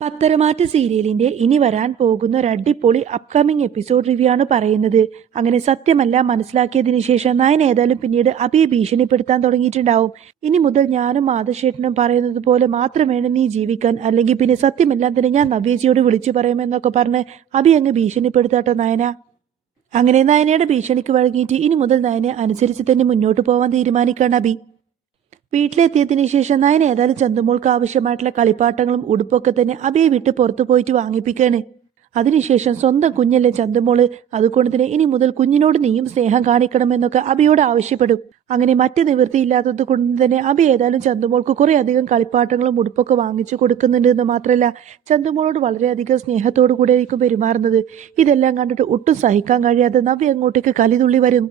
പത്തരമാറ്റ് സീരിയലിന്റെ ഇനി വരാൻ പോകുന്ന ഒരു അടിപൊളി അപ്കമിംഗ് എപ്പിസോഡ് റിവ്യൂ ആണ് പറയുന്നത്. അങ്ങനെ സത്യമല്ല മനസ്സിലാക്കിയതിനു ശേഷം നയൻ ഏതായാലും പിന്നീട് അഭിയെ ഭീഷണിപ്പെടുത്താൻ തുടങ്ങിയിട്ടുണ്ടാവും. ഇനി മുതൽ ഞാനും ആദർശേട്ടനും പറയുന്നത് പോലെ മാത്രം വേണം നീ ജീവിക്കാൻ, അല്ലെങ്കിൽ പിന്നെ സത്യമെല്ലാം തന്നെ ഞാൻ നവ്യേച്ചിയോട് വിളിച്ചു പറയുമെന്നൊക്കെ പറഞ്ഞ് അഭി അങ്ങ് ഭീഷണിപ്പെടുത്താട്ടോ നയന. അങ്ങനെ നയനയുടെ ഭീഷണിക്ക് വഴങ്ങിയിട്ട് ഇനി മുതൽ നയനെ അനുസരിച്ച് തന്നെ മുന്നോട്ട് പോവാൻ തീരുമാനിക്കാണ് അഭി. വീട്ടിലെത്തിയതിനു ശേഷം നയൻ ഏതായാലും ചന്തുമോൾക്ക് ആവശ്യമായിട്ടുള്ള കളിപ്പാട്ടങ്ങളും ഉടുപ്പൊക്കെ തന്നെ അബിയെ വിട്ട് പുറത്തു പോയിട്ട് വാങ്ങിപ്പിക്കാണ്. അതിനുശേഷം സ്വന്തം കുഞ്ഞല്ലേ ചന്തുമോള്, അതുകൊണ്ട് തന്നെ ഇനി മുതൽ കുഞ്ഞിനോട് നീയും സ്നേഹം കാണിക്കണമെന്നൊക്കെ അബിയോട് ആവശ്യപ്പെടും. അങ്ങനെ മറ്റു നിവൃത്തിയില്ലാത്തത് കൊണ്ട് തന്നെ അബി ഏതായാലും ചന്തുമോൾക്ക് കുറെ അധികം കളിപ്പാട്ടങ്ങളും ഉടുപ്പൊക്കെ വാങ്ങിച്ചു കൊടുക്കുന്നുണ്ട് എന്ന് മാത്രമല്ല ചന്തുമോളോട് വളരെയധികം സ്നേഹത്തോടു കൂടെ ആയിരിക്കും പെരുമാറുന്നത്. ഇതെല്ലാം കണ്ടിട്ട് ഒട്ടും സഹിക്കാൻ കഴിയാതെ നവ്യ അങ്ങോട്ടേക്ക് കലിതുള്ളി വരും.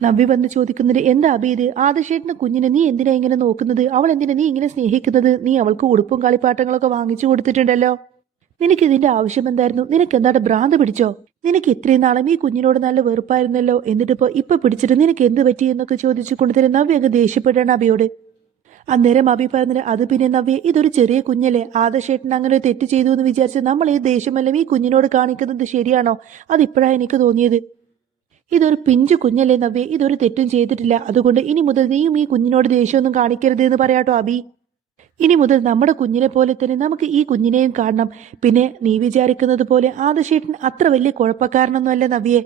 നവ്യ വന്ന് ചോദിക്കുന്നത്, എന്താ അബി ഇത്? ആദർശേട്ടന് കുഞ്ഞിനെ നീ എന്തിനാ ഇങ്ങനെ നോക്കുന്നത്? അവൾ എന്തിനാ നീ ഇങ്ങനെ സ്നേഹിക്കുന്നത്? നീ അവൾക്ക് ഉടുപ്പും കളിപ്പാട്ടങ്ങളൊക്കെ വാങ്ങിച്ചു കൊടുത്തിട്ടുണ്ടല്ലോ. നിനക്ക് ഇതിന്റെ ആവശ്യം എന്തായിരുന്നു? നിനക്ക് എന്താണ് ഭ്രാന്ത് പിടിച്ചോ? നിനക്ക് ഇത്രയും നാളും ഈ കുഞ്ഞിനോട് നല്ല വെറുപ്പായിരുന്നല്ലോ, എന്നിട്ടിപ്പോ ഇപ്പൊ പിടിച്ചിട്ട് നിനക്ക് എന്ത് പറ്റി എന്നൊക്കെ ചോദിച്ചു കൊണ്ടുതന്നെ നവ്യ അങ്ങ് ദേഷ്യപ്പെടാണ് അബിയോട്. അന്നേരം അബി പറഞ്ഞത്, അത് പിന്നെ നവ്യ, ഇതൊരു ചെറിയ കുഞ്ഞല്ലേ, ആദർശേട്ടൻ അങ്ങനെ ഒരു തെറ്റ് ചെയ്തു എന്ന് വിചാരിച്ച് നമ്മൾ ഈ ദേഷ്യമെല്ലാം ഈ കുഞ്ഞിനോട് കാണിക്കുന്നത് ശരിയാണോ? അതിപ്പോഴാണ് എനിക്ക് തോന്നിയത്. ഇതൊരു പിഞ്ചു കുഞ്ഞല്ലേ നവ്യ, ഇതൊരു തെറ്റും ചെയ്തിട്ടില്ല. അതുകൊണ്ട് ഇനി മുതൽ നീയും ഈ കുഞ്ഞിനോട് ദേഷ്യമൊന്നും കാണിക്കരുത് എന്ന് പറയാട്ടോ അബി. ഇനി മുതൽ നമ്മുടെ കുഞ്ഞിനെ പോലെ തന്നെ നമുക്ക് ഈ കുഞ്ഞിനെയും കാണണം. പിന്നെ നീ വിചാരിക്കുന്നത് പോലെ ആദർശേട്ടൻ അത്ര വലിയ കുഴപ്പക്കാരനൊന്നുമല്ല നവ്യെ.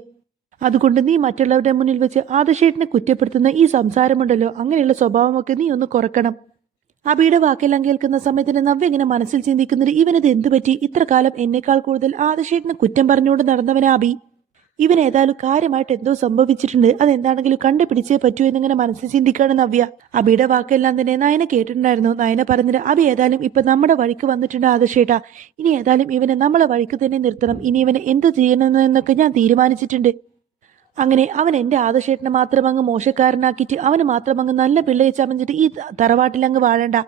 അതുകൊണ്ട് നീ മറ്റുള്ളവരുടെ മുന്നിൽ വെച്ച് ആദർശേട്ടനെ കുറ്റപ്പെടുത്തുന്ന ഈ സംസാരമുണ്ടല്ലോ, അങ്ങനെയുള്ള സ്വഭാവമൊക്കെ നീ ഒന്ന് കുറക്കണം. അബിയുടെ വാക്കെല്ലാം കേൾക്കുന്ന സമയത്തിന് നവ്യ ഇങ്ങനെ മനസ്സിൽ ചിന്തിക്കുന്നത്, ഇവനത് എന്തു പറ്റി? ഇത്ര കാലം എന്നേക്കാൾ കൂടുതൽ ആദർശേട്ടനെ കുറ്റം പറഞ്ഞുകൊണ്ട് നടന്നവനാ അബി. ഇവൻ ഏതായാലും കാര്യമായിട്ട് എന്തോ സംഭവിച്ചിട്ടുണ്ട്, അതെന്താണെങ്കിലും കണ്ടുപിടിച്ചേ പറ്റൂ എന്നിങ്ങനെ മനസ്സിൽ ചിന്തിക്കാണ് നവ്യ. അബിയുടെ വാക്കെല്ലാം തന്നെ നയന കേട്ടിട്ടുണ്ടായിരുന്നു. നയന പറഞ്ഞത്, അബി ഏതായാലും ഇപ്പൊ നമ്മുടെ വഴിക്ക് വന്നിട്ടുണ്ട് ആദർശേട്ടാ. ഇനി ഏതായാലും ഇവനെ നമ്മളെ വഴിക്ക് തന്നെ നിർത്തണം. ഇനി ഇവനെ എന്ത് ചെയ്യണമെന്നൊക്കെ ഞാൻ തീരുമാനിച്ചിട്ടുണ്ട്. അങ്ങനെ അവൻ എന്റെ ആദർശേട്ടനെ മാത്രം അങ്ങ് മോശക്കാരനാക്കിയിട്ട് അവന് മാത്രം അങ്ങ് നല്ല പിള്ളയെ ചമഞ്ഞിട്ട് ഈ തറവാട്ടിൽ അങ്ങ് വാഴണ്ട.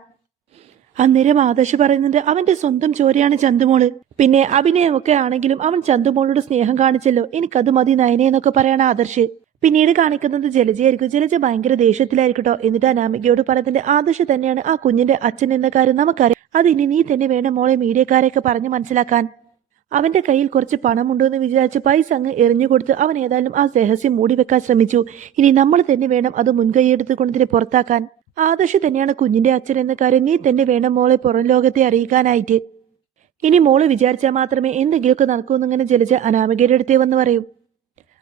അന്നേരം ആദർശ് പറയുന്നുണ്ട്, അവന്റെ സ്വന്തം ചോരയാണ് ചന്തുമോള്. പിന്നെ അഭിനയമൊക്കെ ആണെങ്കിലും അവൻ ചന്തുമോളോട് സ്നേഹം കാണിച്ചല്ലോ, എനിക്കത് മതി നയനെ എന്നൊക്കെ പറയാണ് ആദർശ്. പിന്നീട് കാണിക്കുന്നത് ജലജയായിരിക്കും. ജലജ ഭയങ്കര ദേഷ്യത്തിലായിരിക്കട്ടോ. എന്നിട്ട് അനാമികയോട് പറയുന്നുണ്ട്, ആദർശ് തന്നെയാണ് ആ കുഞ്ഞിന്റെ അച്ഛൻ എന്ന കാര്യം നമുക്കറിയാം. അതിനി നീ തന്നെ വേണം മോളെ മീഡിയക്കാരെയൊക്കെ പറഞ്ഞ് മനസ്സിലാക്കാൻ. അവന്റെ കയ്യിൽ കുറച്ച് പണമുണ്ടോ എന്ന് വിചാരിച്ച് പൈസ അങ്ങ് എറിഞ്ഞു കൊടുത്ത് അവൻ ഏതായാലും ആ രഹസ്യം മൂടി വെക്കാൻ ശ്രമിച്ചു. ഇനി നമ്മൾ തന്നെ വേണം അത് മുൻകൈയെടുത്ത് കൊണ്ടതിനെ പുറത്താക്കാൻ. ആദർശ് തന്നെയാണ് കുഞ്ഞിന്റെ അച്ഛൻ എന്ന കാര്യം നീ തന്നെ വേണം മോളെ പുറം ലോകത്തെ അറിയിക്കാനായിട്ട്. ഇനി മോള് വിചാരിച്ചാൽ മാത്രമേ എന്തെങ്കിലുമൊക്കെ നടക്കൂന്നിങ്ങനെ ജലജ അനാമികയുടെ അടുത്തേ വന്ന് പറയും.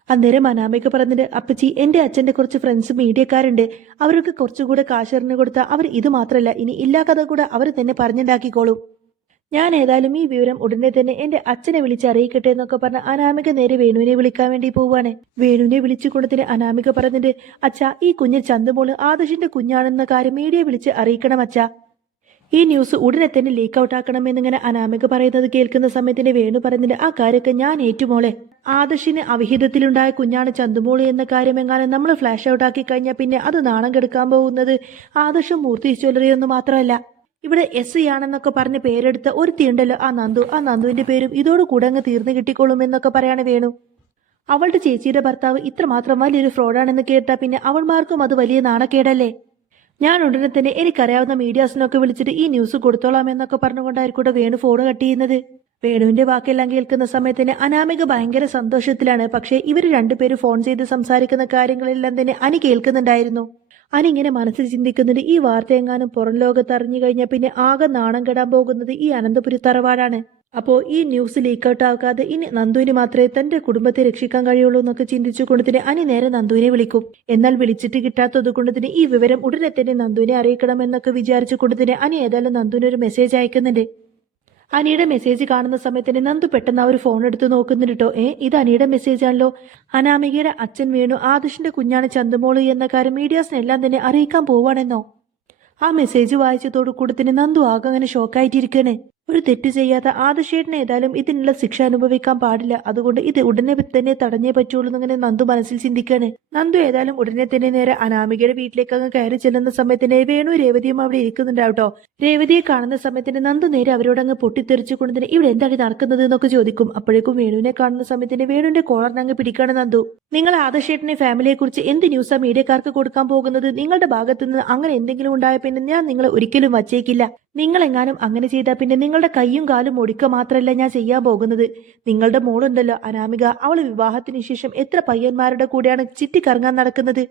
അന്നേരം അനാമിക പറഞ്ഞിട്ട്, അപ്പച്ചി എന്റെ അച്ഛന്റെ കുറച്ച് ഫ്രണ്ട്സ് മീഡിയക്കാരുണ്ട്, അവർക്ക് കുറച്ചുകൂടെ കാശെറിഞ്ഞു കൊടുത്താൽ അവർ ഇത് മാത്രമല്ല ഇനി ഇല്ലാ കഥ കൂടെ അവർ തന്നെ പറഞ്ഞുണ്ടാക്കിക്കോളും. ഞാൻ ഏതായാലും ഈ വിവരം ഉടനെ തന്നെ എന്റെ അച്ഛനെ വിളിച്ച് അറിയിക്കട്ടെ എന്നൊക്കെ പറഞ്ഞ അനാമിക നേരെ വേണുവിനെ വിളിക്കാൻ വേണ്ടി പോവാണ്. വേണുവിനെ വിളിച്ചു കൊണ്ടതിന് അനാമിക പറഞ്ഞിട്ട്, അച്ഛാ ഈ കുഞ്ഞ് ചന്തുമോള് ആദർശിന്റെ കുഞ്ഞാണെന്ന കാര്യം മീഡിയ വിളിച്ച് അറിയിക്കണം അച്ഛാ. ഈ ന്യൂസ് ഉടനെ തന്നെ ലീക്ക് ഔട്ട് ആക്കണമെന്നിങ്ങനെ അനാമിക പറയുന്നത് കേൾക്കുന്ന സമയത്തിന് വേണു പറഞ്ഞിട്ട്, ആ കാര്യമൊക്കെ ഞാൻ ഏറ്റുമോളെ. ആദർശിന് അവിഹിതത്തിലുണ്ടായ കുഞ്ഞാണ് ചന്തുമോള് എന്ന കാര്യം എങ്ങാനും നമ്മൾ ഫ്ലാഷ് ഔട്ട് ആക്കി കഴിഞ്ഞാൽ പിന്നെ അത് നാണം കെടുക്കാൻ പോകുന്നത് ആദർശം മൂർത്തി ജ്വല്ലറിയൊന്നും മാത്രമല്ല. ഇവിടെ SI ആണെന്നൊക്കെ പറഞ്ഞ് പേരെടുത്ത ഒരുത്തിയുണ്ടല്ലോ ആ നന്ദു, ആ നന്ദുവിന്റെ പേരും ഇതോടുകൂടെ അങ്ങ് തീർന്നു കിട്ടിക്കോളും എന്നൊക്കെ പറയാണ് വേണു. അവളുടെ ചേച്ചിയുടെ ഭർത്താവ് ഇത്രമാത്രം വലിയൊരു ഫ്രോഡാണെന്ന് കേട്ടാ പിന്നെ അവന്മാർക്കും അത് വലിയ നാണക്കേടല്ലേ. ഞാൻ ഉടനെ തന്നെ എനിക്കറിയാവുന്ന മീഡിയാസിനൊക്കെ വിളിച്ചിട്ട് ഈ ന്യൂസ് കൊടുത്തോളാം എന്നൊക്കെ പറഞ്ഞുകൊണ്ടായിരിക്കൂടെ വേണു ഫോൺ കട്ട് ചെയ്യുന്നത്. വേണുവിന്റെ വാക്കെല്ലാം കേൾക്കുന്ന സമയത്തിന് അനാമിക ഭയങ്കര സന്തോഷത്തിലാണ്. പക്ഷേ ഇവർ രണ്ടുപേരും ഫോൺ ചെയ്ത് സംസാരിക്കുന്ന കാര്യങ്ങളെല്ലാം തന്നെ അനി കേൾക്കുന്നുണ്ടായിരുന്നു. അനിങ്ങനെ മനസ്സിൽ ചിന്തിക്കുന്നുണ്ട്, ഈ വാർത്ത എങ്ങാനും പുറം ലോകത്ത് അറിഞ്ഞു കഴിഞ്ഞാൽ പിന്നെ ആകെ നാണം കെടാൻ പോകുന്നത് ഈ അനന്തപുരി തറവാടാണ്. അപ്പോ ഈ ന്യൂസ് ലീക്ക് ഔട്ട് ആക്കാതെ ഇനി നന്ദുവിന് മാത്രമേ തന്റെ കുടുംബത്തെ രക്ഷിക്കാൻ കഴിയുള്ളൂ എന്നൊക്കെ ചിന്തിച്ചു കൊണ്ട് തന്നെ അനി നേരെ നന്ദുവിനെ വിളിക്കും. എന്നാൽ വിളിച്ചിട്ട് കിട്ടാത്തത് കൊണ്ട് തന്നെ ഈ വിവരം ഉടനെ തന്നെ നന്ദുവിനെ അറിയിക്കണം എന്നൊക്കെ വിചാരിച്ചു കൊണ്ട് തന്നെ അനി ഏതായാലും നന്ദുവിന് ഒരു മെസ്സേജ് അയക്കുന്നുണ്ട്. അനിയുടെ മെസ്സേജ് കാണുന്ന സമയത്തിന് നന്ദു പെട്ടെന്ന് ആ ഒരു ഫോൺ എടുത്ത് നോക്കുന്നുണ്ട് കേട്ടോ. ഇത് അനിയുടെ മെസ്സേജ് ആണല്ലോ. അനാമികയുടെ അച്ഛൻ വേണു ആദർശിന്റെ കുഞ്ഞാണ് ചന്തുമോള് എന്ന കാര്യം മീഡിയാസിനെല്ലാം തന്നെ അറിയിക്കാൻ പോവാണെന്നോ. ആ മെസ്സേജ് വായിച്ചതോടു കൂടി തന്നെ നന്ദു ആകെ അങ്ങനെ ഷോക്കായിട്ടിരിക്കണേ. ഒരു തെറ്റ് ചെയ്യാത്ത ആദർശേട്ടന് ഏതായാലും ഇതിനുള്ള ശിക്ഷ അനുഭവിക്കാൻ പാടില്ല, അതുകൊണ്ട് ഇത് ഉടനെ തന്നെ തടഞ്ഞേ പറ്റുള്ളൂ എന്നിങ്ങനെ നന്ദു മനസ്സിൽ ചിന്തിക്കാണ്. നന്ദു ഏതായാലും ഉടനെ തന്നെ നേരെ അനാമികയുടെ വീട്ടിലേക്ക് അങ്ങ് കയറി ചെല്ലുന്ന സമയത്തിന് വേണു രേവതിയും അവിടെ ഇരിക്കുന്നുണ്ടാവട്ടോ. രേവതിയെ കാണുന്ന സമയത്തിന് നന്ദു നേരെ അവരോടങ്ങ് പൊട്ടിത്തെറിച്ചു കൊണ്ടതിന് ഇവിടെ എന്താണ് നടക്കുന്നത് എന്നൊക്കെ ചോദിക്കും. അപ്പോഴേക്കും വേണുവിനെ കാണുന്ന സമയത്തിന് വേണുവിന്റെ കോളറിനങ്ങ് പിടിക്കാണ് നന്ദു. നിങ്ങൾ ആദർശേട്ടനെ ഫാമിലിയെ കുറിച്ച് എന്ത് ന്യൂസാ മീഡിയക്കാർക്ക് കൊടുക്കാൻ പോകുന്നത്? നിങ്ങളുടെ ഭാഗത്തുനിന്ന് അങ്ങനെ എന്തെങ്കിലും ഉണ്ടായ പിന്നെ ഞാൻ നിങ്ങളെ ഒരിക്കലും വച്ചേക്കില്ല. നിങ്ങളെങ്ങാനും അങ്ങനെ ചെയ്താൽ പിന്നെ നിങ്ങളുടെ കൈയും കാലും ഒടിക്കുക മാത്രമല്ല ഞാൻ ചെയ്യാൻ പോകുന്നത്. നിങ്ങളുടെ മോളുണ്ടല്ലോ അനാമിക, അവള് വിവാഹത്തിന് ശേഷം എത്ര പയ്യന്മാരുടെ കൂടെയാണ് ചുറ്റിക്കറങ്ങാൻ നടക്കുന്നത്.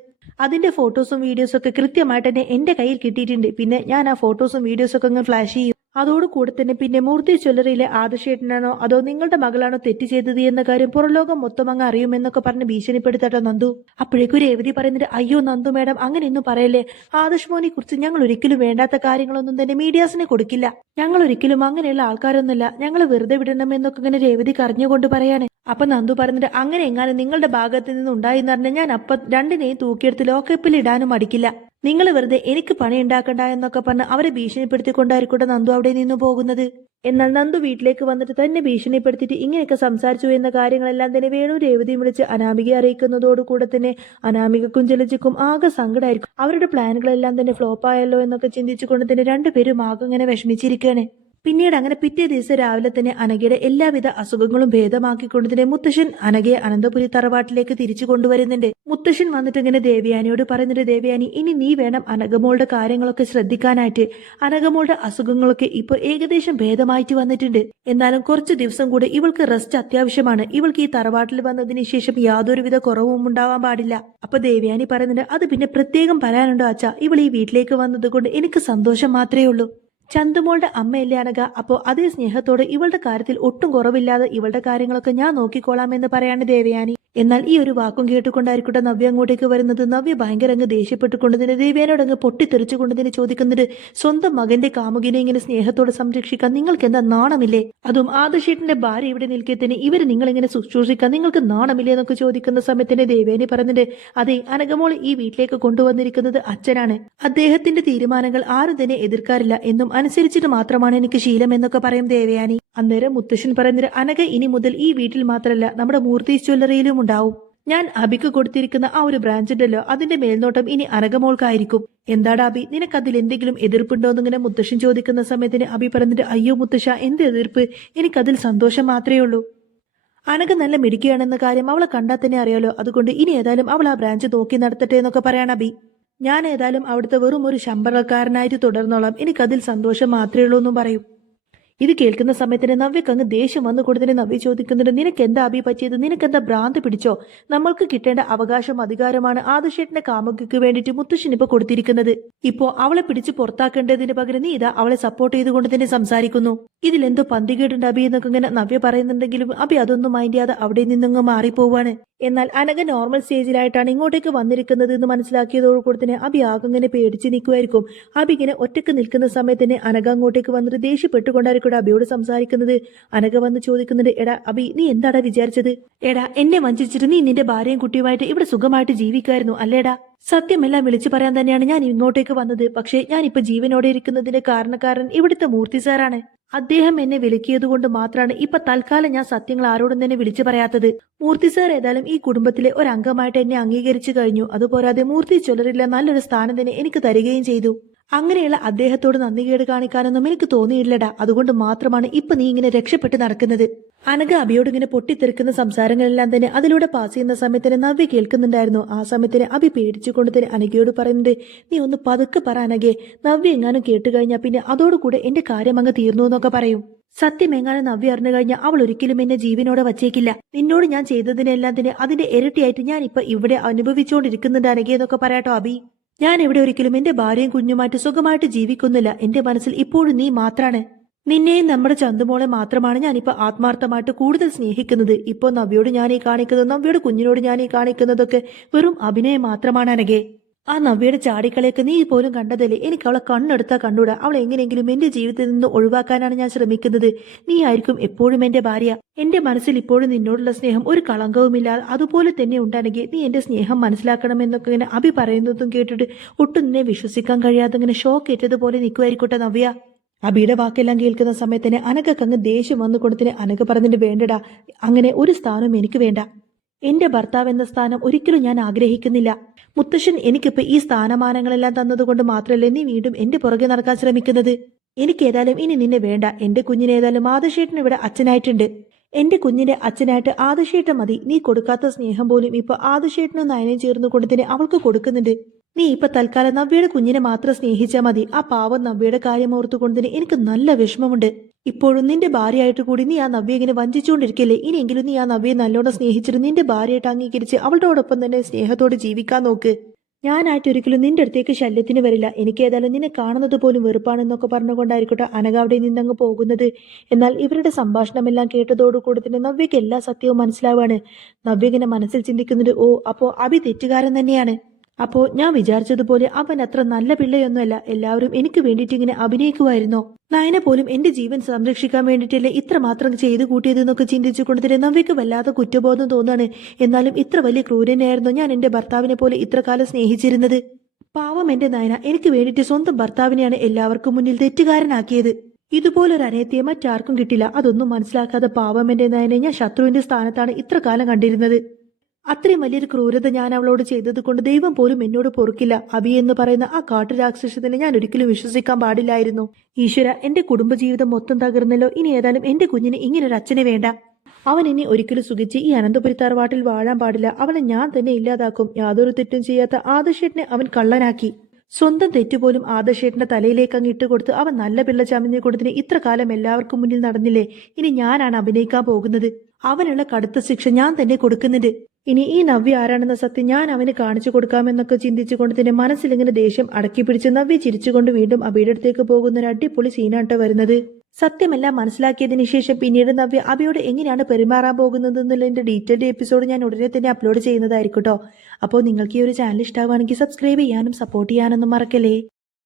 അതിന്റെ ഫോട്ടോസും വീഡിയോസും ഒക്കെ കൃത്യമായിട്ട് തന്നെ എന്റെ കയ്യിൽ കിട്ടിയിട്ടുണ്ട്. പിന്നെ ഞാൻ ആ ഫോട്ടോസും വീഡിയോസും ഒക്കെ അങ്ങ് ഫ്ലാഷ് ചെയ്യും. അതോടുകൂടെ തന്നെ പിന്നെ മൂർത്തി ജ്വല്ലറിയിലെ ആദർശേട്ടനാണോ അതോ നിങ്ങളുടെ മകളാണോ തെറ്റ് ചെയ്തത് എന്ന കാര്യം പുറംലോകം മൊത്തം അങ്ങ് അറിയുമെന്നൊക്കെ പറഞ്ഞ് ഭീഷണിപ്പെടുത്തട്ടോ നന്ദു. അപ്പോഴേക്കും രേവതി പറയുന്നുണ്ട്, അയ്യോ നന്ദു മാഡം അങ്ങനെയൊന്നും പറയല്ലേ. ആദർശ് മോനെ കുറിച്ച് ഞങ്ങൾ ഒരിക്കലും വേണ്ടാത്ത കാര്യങ്ങളൊന്നും തന്നെ മീഡിയാസിന് കൊടുക്കില്ല. ഞങ്ങൾ ഒരിക്കലും അങ്ങനെയുള്ള ആൾക്കാരൊന്നുമല്ല. ഞങ്ങൾ വെറുതെ വിടണം എന്നൊക്കെ ഇങ്ങനെ രേവതി കരഞ്ഞുകൊണ്ട് പറയാണ്. അപ്പൊ നന്ദു പറഞ്ഞിട്ട്, അങ്ങനെ എങ്ങാനും നിങ്ങളുടെ ഭാഗത്ത് നിന്ന് ഉണ്ടായിന്ന് പറഞ്ഞാൽ ഞാൻ അപ്പൊ രണ്ടിനെയും തൂക്കിയെടുത്ത് ലോക്കപ്പിൽ ഇടാനും മടിക്കില്ല. നിങ്ങൾ വെറുതെ എനിക്ക് പണി ഉണ്ടാക്കണ്ട എന്നൊക്കെ പറഞ്ഞ് അവരെ ഭീഷണിപ്പെടുത്തിക്കൊണ്ടായിരിക്കട്ടെ നന്ദു അവിടെ നിന്നു പോകുന്നത്. എന്നാൽ നന്ദു വീട്ടിലേക്ക് വന്നിട്ട് തന്നെ ഭീഷണിപ്പെടുത്തിയിട്ട് ഇങ്ങനെയൊക്കെ സംസാരിച്ചു എന്ന കാര്യങ്ങളെല്ലാം തന്നെ വേണു രേവതിയും വിളിച്ച് അനാമികയെ അറിയിക്കുന്നതോടുകൂടെ തന്നെ അനാമികക്കും ജലജയ്ക്കും ആകെ സങ്കടമായിരിക്കും. അവരുടെ പ്ലാനുകളെല്ലാം തന്നെ ഫ്ലോപ്പ് ആയല്ലോ എന്നൊക്കെ ചിന്തിച്ചുകൊണ്ട് തന്നെ രണ്ടുപേരും ആകെ ഇങ്ങനെ വിഷമിച്ചിരിക്കുകയാണ്. പിന്നീട് അങ്ങനെ പിറ്റേ ദിവസം രാവിലെ തന്നെ അനഘയുടെ എല്ലാവിധ അസുഖങ്ങളും ഭേദമാക്കിക്കൊണ്ട് തന്നെ മുത്തശ്ശൻ അനഘയെ അനന്തപുരി തറവാട്ടിലേക്ക് തിരിച്ചു കൊണ്ടുവരുന്നുണ്ട്. മുത്തശ്ശൻ വന്നിട്ട് ഇങ്ങനെ ദേവയാനിയോട് പറയുന്നുണ്ട്, ദേവയാനി ഇനി നീ വേണം അനഘമോളുടെ കാര്യങ്ങളൊക്കെ ശ്രദ്ധിക്കാനായിട്ട്. അനഘമോളുടെ അസുഖങ്ങളൊക്കെ ഇപ്പോൾ ഏകദേശം ഭേദമായിട്ട് വന്നിട്ടുണ്ട്. എന്നാലും കുറച്ച് ദിവസം കൂടെ ഇവൾക്ക് റെസ്റ്റ് അത്യാവശ്യമാണ്. ഇവൾക്ക് ഈ തറവാട്ടിൽ വന്നതിന് ശേഷം യാതൊരുവിധ കുറവും ഉണ്ടാവാൻ പാടില്ല. അപ്പൊ ദേവയാനി പറയുന്നുണ്ട്, അത് പിന്നെ പ്രത്യേകം പറയാനുണ്ടോ അച്ഛാ, ഇവൾ ഈ വീട്ടിലേക്ക് വന്നത് കൊണ്ട് എനിക്ക് സന്തോഷം മാത്രമേ ഉള്ളൂ. ചന്തുമോളുടെ അമ്മയല്ലേ അനഘ, അപ്പോ അതേ സ്നേഹത്തോടെ ഇവളുടെ കാര്യത്തിൽ ഒട്ടും കുറവില്ലാതെ ഇവളുടെ കാര്യങ്ങളൊക്കെ ഞാൻ നോക്കിക്കോളാം എന്ന് പറയാണ് ദേവയാനി. എന്നാൽ ഈ ഒരു വാക്കും കേട്ടുകൊണ്ടായിരിക്കട്ടെ നവ്യ അങ്ങോട്ടേക്ക് വരുന്നത്. നവ്യ ഭയങ്കര അങ്ങ് ദേഷ്യപ്പെട്ടുകൊണ്ട് തന്നെ ദേവയാനോട് അങ്ങ് പൊട്ടിത്തെറിച്ചുകൊണ്ട് തന്നെ ചോദിക്കുന്നുണ്ട്, സ്വന്തം മകന്റെ കാമുകിനെ ഇങ്ങനെ സ്നേഹത്തോടെ സംരക്ഷിക്കാൻ നിങ്ങൾക്ക് എന്താ നാണമില്ലേ? അതും ആദർശേട്ടന്റെ ഭാര്യ ഇവിടെ നിൽക്കെ തന്നെ ഇവര് നിങ്ങളിങ്ങനെ ശുശ്രൂഷിക്കാൻ നിങ്ങൾക്ക് നാണമില്ലേ എന്നൊക്കെ ചോദിക്കുന്ന സമയത്തിന് ദേവയാനി പറയുന്നുണ്ട്, അതെ അനഘമോൾ ഈ വീട്ടിലേക്ക് കൊണ്ടുവന്നിരിക്കുന്നത് അച്ഛനാണ്. അദ്ദേഹത്തിന്റെ തീരുമാനങ്ങൾ ആരും തന്നെ എതിർക്കാറില്ല എന്നും അനുസരിച്ചിട്ട് മാത്രമാണ് എനിക്ക് ശീലം എന്നൊക്കെ പറയും ദേവയാനി. അന്നേരം മുത്തശ്ശൻ പറയുന്നത്, അനഘ ഇനി മുതൽ ഈ വീട്ടിൽ മാത്രമല്ല നമ്മുടെ മൂർത്തി ജ്വല്ലറിയിലും ഉണ്ടാവും. ഞാൻ അബിക്ക് കൊടുത്തിരിക്കുന്ന ആ ഒരു ബ്രാഞ്ച് ഉണ്ടല്ലോ അതിന്റെ മേൽനോട്ടം ഇനി അനഘമോൾക്കായിരിക്കും. എന്താടാ അബി, നിനക്കതിൽ എന്തെങ്കിലും എതിർപ്പുണ്ടോ എന്നിങ്ങനെ മുത്തശ്ശൻ ചോദിക്കുന്ന സമയത്തിന് അബി പറഞ്ഞിട്ട്, അയ്യോ മുത്തശ്ശ എന്ത് എതിർപ്പ്, എനിക്കതിൽ സന്തോഷം മാത്രമേ ഉള്ളൂ. അനഘ നല്ല മിടുക്കിയാണെന്ന കാര്യം അവളെ കണ്ടാൽ തന്നെ അറിയാലോ. അതുകൊണ്ട് ഇനി ഏതായാലും അവൾ ആ ബ്രാഞ്ച് നോക്കി നടത്തട്ടെ എന്നൊക്കെ പറയണം അബി. ഞാൻ ഏതായാലും അവിടുത്തെ വെറും ഒരു ശമ്പളക്കാരനായിട്ട് തുടർന്നോളാം, എനിക്കതിൽ സന്തോഷം മാത്രമേ ഉള്ളൂ എന്നും പറയും. ഇത് കേൾക്കുന്ന സമയത്തിന് നവ്യക്ക് അങ്ങ് ദേഷ്യം വന്നു കൊടുത്തിട്ട് നവ്യ ചോദിക്കുന്നുണ്ട്, നിനക്ക് എന്താ അഭി പറ്റിയത്? നിനക്കെന്താ ഭ്രാന്ത് പിടിച്ചോ? നമ്മൾക്ക് കിട്ടേണ്ട അവകാശം അധികാരമാണ് ആദർശേട്ടന്റെ കാമുകിക്ക് വേണ്ടിയിട്ട് മുത്തശ്ശൻ ഇപ്പൊ കൊടുത്തിരിക്കുന്നത്. ഇപ്പോ അവളെ പിടിച്ച് പുറത്താക്കേണ്ടതിന് പകരം നീ ഇതാ അവളെ സപ്പോർട്ട് ചെയ്തുകൊണ്ട് തന്നെ സംസാരിക്കുന്നു. ഇതിലെന്തോ പന്തികേടുണ്ട് അഭി എന്നൊക്കെ ഇങ്ങനെ നവ്യ പറയുന്നുണ്ടെങ്കിലും അഭി അതൊന്നും മൈൻഡ് ചെയ്യാതെ അവിടെ നിന്നങ്ങ് മാറിപ്പോവാണ്. എന്നാൽ അനഘ നോർമൽ സ്റ്റേജിലായിട്ടാണ് ഇങ്ങോട്ടേക്ക് വന്നിരിക്കുന്നത് എന്ന് മനസ്സിലാക്കിയതോടുകൂടി തന്നെ അഭി ആകെ ഇങ്ങനെ പേടിച്ച് നിൽക്കുമായിരിക്കും. അഭി ഇങ്ങനെ ഒറ്റക്ക് നിൽക്കുന്ന സമയത്ത് തന്നെ അനഘ അങ്ങോട്ടേക്ക് വന്നിട്ട് ദേഷ്യപ്പെട്ടുകൊണ്ടായിരിക്കും അബിയോട് സംസാരിക്കുന്നത്. അനഘ വന്ന് ചോദിക്കുന്നുണ്ട്, എടാ അബി നീ എന്താടാ വിചാരിച്ചത്? എടാ എന്നെ വഞ്ചിച്ചിട്ട് നീ നിന്റെ ഭാര്യയും കുട്ടിയുമായിട്ട് ഇവിടെ സുഖമായിട്ട് ജീവിക്കായിരുന്നു അല്ലേടാ? സത്യമെല്ലാം വിളിച്ചു പറയാൻ തന്നെയാണ് ഞാൻ ഇങ്ങോട്ടേക്ക് വന്നത്. പക്ഷേ ഞാനിപ്പോ ജീവനോടെ ഇരിക്കുന്നതിന്റെ കാരണക്കാരൻ ഇവിടുത്തെ മൂർത്തി സാറാണ്. അദ്ദേഹം എന്നെ വിലക്കിയതുകൊണ്ട് മാത്രമാണ് ഇപ്പൊ തൽക്കാലം ഞാൻ സത്യങ്ങൾ ആരോടും തന്നെ വിളിച്ചു പറയാത്തത്. മൂർത്തി സാർ ഏതായാലും ഈ കുടുംബത്തിലെ ഒരു അംഗമായിട്ട് എന്നെ അംഗീകരിച്ചു കഴിഞ്ഞു. അതുപോരാതെ മൂർത്തി ജ്വല്ലറിയിലെ നല്ലൊരു സ്ഥാനം തന്നെ എനിക്ക് തരികയും ചെയ്തു. അങ്ങനെയുള്ള അദ്ദേഹത്തോട് നന്ദികേട് കാണിക്കാനൊന്നും എനിക്ക് തോന്നിയില്ലടാ. അതുകൊണ്ട് മാത്രമാണ് ഇപ്പൊ നീ ഇങ്ങനെ രക്ഷപ്പെട്ട് നടക്കുന്നത്. അനഘ അബിയോട് ഇങ്ങനെ പൊട്ടിത്തെറിക്കുന്ന സംസാരങ്ങളെല്ലാം തന്നെ അതിലൂടെ പാസ് ചെയ്യുന്ന സമയത്തിന് നവ്യ കേൾക്കുന്നുണ്ടായിരുന്നു. ആ സമയത്തിന് അബി പേടിച്ചുകൊണ്ട് തന്നെ അനഘയോട് പറയുന്നുണ്ട്, നീ ഒന്ന് പതുക്കെ പറ അനഘേ, നവ്യ എങ്ങാനും കേട്ടുകഴിഞ്ഞാൽ പിന്നെ അതോടുകൂടെ എന്റെ കാര്യം അങ്ങ് തീർന്നു എന്നൊക്കെ പറയും. സത്യം എങ്ങാനും നവ്യ അറിഞ്ഞു കഴിഞ്ഞാൽ അവൾ ഒരിക്കലും എന്നെ ജീവനോടെ വച്ചേക്കില്ല. നിന്നോട് ഞാൻ ചെയ്തതിനെല്ലാം തന്നെ അതിന്റെ ഇരട്ടിയായിട്ട് ഞാൻ ഇപ്പൊ ഇവിടെ അനുഭവിച്ചുകൊണ്ടിരിക്കുന്നുണ്ട് അനഘേ എന്നൊക്കെ പറയാട്ടോ അബി. ഞാൻ ഇവിടെ ഒരിക്കലും എന്റെ ഭാര്യയും കുഞ്ഞുമായിട്ട് സുഖമായിട്ട് ജീവിക്കുന്നില്ല. എന്റെ മനസ്സിൽ ഇപ്പോഴും നീ മാത്രാണ്. നിന്നെയും നമ്മുടെ ചന്തുമോളെ മാത്രമാണ് ഞാനിപ്പോ ആത്മാർത്ഥമായിട്ട് കൂടുതൽ സ്നേഹിക്കുന്നത്. ഇപ്പോ നവ്യോട് ഞാൻ ഈ കാണിക്കുന്നത്, നവ്യയുടെ കുഞ്ഞിനോട് ഞാൻ ഈ കാണിക്കുന്നതൊക്കെ വെറും അഭിനയം മാത്രമാണ് അനഘേ. ആ നവ്യയുടെ ചാടിക്കളിയൊക്കെ നീ പോലും കണ്ടതല്ലേ? എനിക്ക് അവളെ കണ്ണെടുത്താ കണ്ടൂടാ. അവളെ എങ്ങനെയെങ്കിലും എന്റെ ജീവിതത്തിൽ നിന്ന് ഒഴിവാക്കാനാണ് ഞാൻ ശ്രമിക്കുന്നത്. നീ ആയിരിക്കും എപ്പോഴും എന്റെ ഭാര്യ. എന്റെ മനസ്സിൽ ഇപ്പോഴും നിന്നോടുള്ള സ്നേഹം ഒരു കളങ്കവുമില്ലാതെ അതുപോലെ തന്നെ ഉണ്ടാണെങ്കിൽ നീ എന്റെ സ്നേഹം മനസ്സിലാക്കണമെന്നൊക്കെ ഇങ്ങനെ അഭി പറയുന്നതും കേട്ടിട്ട് ഒട്ടും നിന്നെ വിശ്വസിക്കാൻ കഴിയാതെ ഇങ്ങനെ ഷോക്ക് ഏറ്റതുപോലെ നിൽക്കുമായിരിക്കട്ടെ നവ്യ. അബിയുടെ വാക്കെല്ലാം കേൾക്കുന്ന സമയത്തിന് അനഘക്കങ്ങ് ദേഷ്യം വന്നുകൊണ്ടതിന് അനഘ പറഞ്ഞിട്ട്, വേണ്ടടാ, അങ്ങനെ ഒരു സ്ഥാനവും എനിക്ക് വേണ്ട. എന്റെ ഭർത്താവ് എന്ന സ്ഥാനം ഒരിക്കലും ഞാൻ ആഗ്രഹിക്കുന്നില്ല. മുത്തശ്ശൻ എനിക്കിപ്പോ ഈ സ്ഥാനമാനങ്ങളെല്ലാം തന്നതുകൊണ്ട് മാത്രമല്ലേ നീ വീണ്ടും എന്റെ പുറകെ നടക്കാൻ ശ്രമിക്കുന്നത്? എനിക്കേതായാലും ഇനി നിന്നെ വേണ്ട. എന്റെ കുഞ്ഞിനേതായാലും ആദർശേട്ടൻ ഇവിടെ അച്ഛനായിട്ടുണ്ട്. എന്റെ കുഞ്ഞിന്റെ അച്ഛനായിട്ട് ആദർശേട്ടൻ മതി. നീ കൊടുക്കാത്ത സ്നേഹം പോലും ഇപ്പൊ ആദർശേട്ടനും നയനയും ചേർന്ന് കൊണ്ടതിന് അവൾക്ക് കൊടുക്കുന്നുണ്ട്. നീ ഇപ്പൊ തൽക്കാലം നവ്യയുടെ കുഞ്ഞിനെ മാത്രം സ്നേഹിച്ചാൽ മതി. ആ പാവം നവ്യയുടെ കാര്യം ഓർത്തുകൊണ്ടതിന് എനിക്ക് നല്ല വിഷമമുണ്ട്. ഇപ്പോഴും നിന്റെ ഭാര്യയായിട്ട് കൂടി നീ ആ നവ്യ ഇങ്ങനെ വഞ്ചിച്ചുകൊണ്ടിരിക്കല്ലേ? ഇനിയെങ്കിലും നീ ആ നവ്യയെ നല്ലോണം സ്നേഹിച്ചിട്ട് നിന്റെ ഭാര്യയായിട്ട് അംഗീകരിച്ച് അവളോടൊപ്പം തന്നെ സ്നേഹത്തോടെ ജീവിക്കാൻ നോക്ക്. ഞാനായിട്ട് ഒരിക്കലും നിന്റെ അടുത്തേക്ക് ശല്യത്തിന് വരില്ല. എനിക്ക് ഏതായാലും നിന്നെ കാണുന്നത് പോലും വെറുപ്പാണെന്നൊക്കെ പറഞ്ഞുകൊണ്ടായിരിക്കട്ടെ അനഘ അവിടെ നിന്നങ്ങ് പോകുന്നത്. എന്നാൽ ഇവരുടെ സംഭാഷണമെല്ലാം കേട്ടതോടുകൂടി തന്നെ നവ്യയ്ക്ക് എല്ലാ സത്യവും മനസ്സിലാവാണ്. നവ്യ ഇങ്ങനെ മനസ്സിൽ ചിന്തിക്കുന്നുണ്ട്, ഓ അപ്പോ അഭി തെറ്റുകാരൻ തന്നെയാണ്. അപ്പോ ഞാൻ വിചാരിച്ചതുപോലെ അവൻ അത്ര നല്ല പിള്ളയൊന്നുമല്ല. എല്ലാവരും എനിക്ക് വേണ്ടിയിട്ട് ഇങ്ങനെ അഭിനയിക്കുമായിരുന്നോ? നയനെ പോലും എന്റെ ജീവൻ സംരക്ഷിക്കാൻ വേണ്ടിയിട്ടല്ലേ ഇത്രമാത്രം ചെയ്തു കൂട്ടിയതെന്നൊക്കെ ചിന്തിച്ചുകൊണ്ട് തന്നെ നവ്യക്ക് വല്ലാത്ത കുറ്റബോധം തോന്നാണ്. എന്നാലും ഇത്ര വലിയ ക്രൂരനെയായിരുന്നു ഞാൻ എന്റെ ഭർത്താവിനെ പോലെ ഇത്ര കാലം സ്നേഹിച്ചിരുന്നത്. പാവം എന്റെ നയന എനിക്ക് വേണ്ടിയിട്ട് സ്വന്തം ഭർത്താവിനെയാണ് എല്ലാവർക്കും മുന്നിൽ തെറ്റുകാരനാക്കിയത്. ഇതുപോലൊരു അനയത്തിയെ മറ്റാർക്കും കിട്ടില്ല. അതൊന്നും മനസ്സിലാക്കാതെ പാവം എന്റെ നയനെ ഞാൻ ശത്രുവിന്റെ സ്ഥാനത്താണ് ഇത്ര കാലം കണ്ടിരുന്നത്. അത്രയും വലിയൊരു ക്രൂരത ഞാൻ അവളോട് ചെയ്തത് കൊണ്ട് ദൈവം പോലും എന്നോട് പൊറുക്കില്ല. അബി എന്ന് പറയുന്ന ആ കാട്ടുരാക്ഷസത്തിനെ ഞാൻ ഒരിക്കലും വിശ്വസിക്കാൻ പാടില്ലായിരുന്നു. ഈശ്വര, എന്റെ കുടുംബജീവിതം മൊത്തം തകർന്നല്ലോ. ഇനി ഏതായാലും എന്റെ കുഞ്ഞിന് ഇങ്ങനൊരു അച്ഛനെ വേണ്ട. അവൻ ഇനി ഒരിക്കലും സുഖിച്ച് ഈ അനന്തപുരി തറവാട്ടിൽ വാഴാൻ പാടില്ല. അവനെ ഞാൻ തന്നെ ഇല്ലാതാക്കും. യാതൊരു തെറ്റും ചെയ്യാത്ത ആദർശേട്ടനെ അവൻ കള്ളനാക്കി. സ്വന്തം തെറ്റുപോലും ആദർശേട്ടന്റെ തലയിലേക്ക് അങ്ങ് ഇട്ടുകൊടുത്ത് അവൻ നല്ല പിള്ള ചമഞ്ഞു കൊടുത്തിന് ഇത്ര കാലം എല്ലാവർക്കും മുന്നിൽ നടന്നില്ലേ? ഇനി ഞാനാണ് അഭിനയിക്കാൻ പോകുന്നത്. അവനുള്ള കടുത്ത ശിക്ഷ ഞാൻ തന്നെ കൊടുക്കുന്നുണ്ട്. ഇനി ഈ നവ്യ ആരാണെന്ന സത്യം ഞാൻ അവന് കാണിച്ചു കൊടുക്കാമെന്നൊക്കെ ചിന്തിച്ചുകൊണ്ട് തന്നെ മനസ്സിലിങ്ങനെ ദേഷ്യം അടക്കി പിടിച്ച് നവ്യ ചിരിച്ചുകൊണ്ട് വീണ്ടും അബിയുടെ അടുത്തേക്ക് പോകുന്ന ഒരു അടിപൊളി സീനാട്ടോ വരുന്നത്. സത്യമെല്ലാം മനസ്സിലാക്കിയതിനു ശേഷം പിന്നീട് നവ്യ അബിയോട് എങ്ങനെയാണ് പെരുമാറാൻ പോകുന്നത് എന്നുള്ളതിന്റെ ഡീറ്റെയിൽഡ് എപ്പിസോഡ് ഞാൻ ഉടനെ തന്നെ അപ്ലോഡ് ചെയ്യുന്നതായിരിക്കും കേട്ടോ. അപ്പോൾ നിങ്ങൾക്ക് ഈ ഒരു ചാനൽ ഇഷ്ടമാവുകയാണെങ്കിൽ സബ്സ്ക്രൈബ് ചെയ്യാനും സപ്പോർട്ട് ചെയ്യാനൊന്നും മറക്കല്ലേ.